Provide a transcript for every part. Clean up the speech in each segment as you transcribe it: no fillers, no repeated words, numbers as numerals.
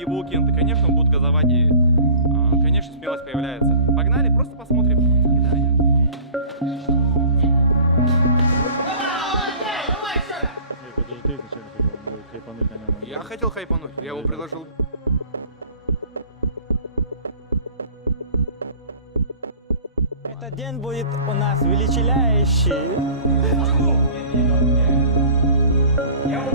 его укенты, конечно, он будет газовать и, конечно, смелость появляется. Погнали, просто посмотрим. И да, Это же ты изначально хотел хайпануть на нем. я хотел хайпануть, я его предложил. Этот день будет у нас величайший. Я уже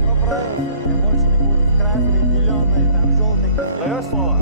поправился, я больше не буду в красной, зеленой, там желтой. Даешь слово?